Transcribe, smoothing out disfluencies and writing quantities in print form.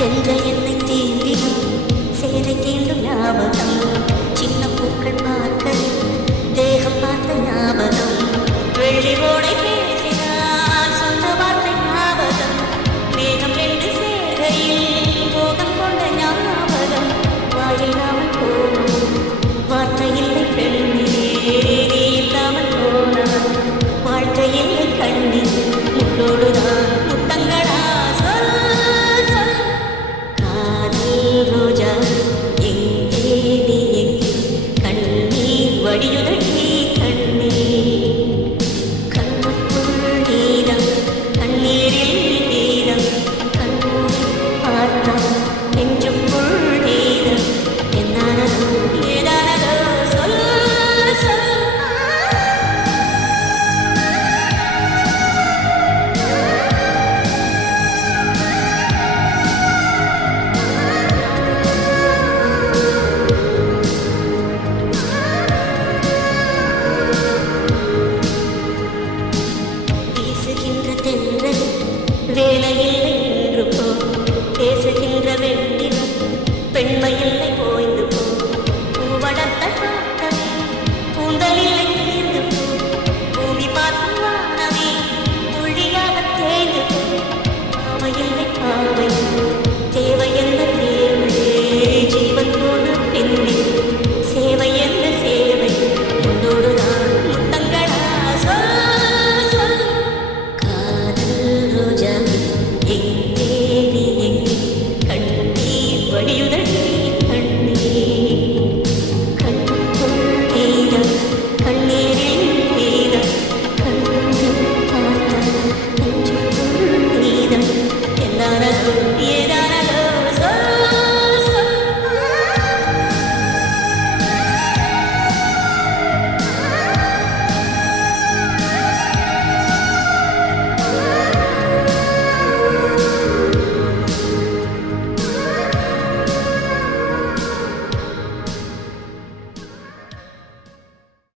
தென்றல் என்னை தீண்டிடும் சேலை தீண்டும் ஞாபகம் சின்ன பூக்கள் பார்க்க தேகம் பார்த்த ஞாபகம் வெள்ளி ஓடை பேசினால் சொந்த வார்த்தை ஞாபகம் மேகம் ரெண்டு சேர்கையில் போகம் கொண்ட ஞாபகம் வாயில்லாமல் போனோம் வார்த்தை இல்லை பெண்ணே நீ இல்லாமல் போனான் வாழ்க்கை இல்லை கண்ணீர் முட்டோடுதான் முத்தங்களா ரோஜா எங்கே நீ எங்கே கண்ணீர் வடியுதடி கண்ணீர் கண்ணுக்குள் நீரம் கண்ணீரில் நீரம் கண்ணூர் பார்த்தா நெஞ்சுக்குள் நீரம் என்னானதோ ஏதானதோ சொல் சொல் வேலையில்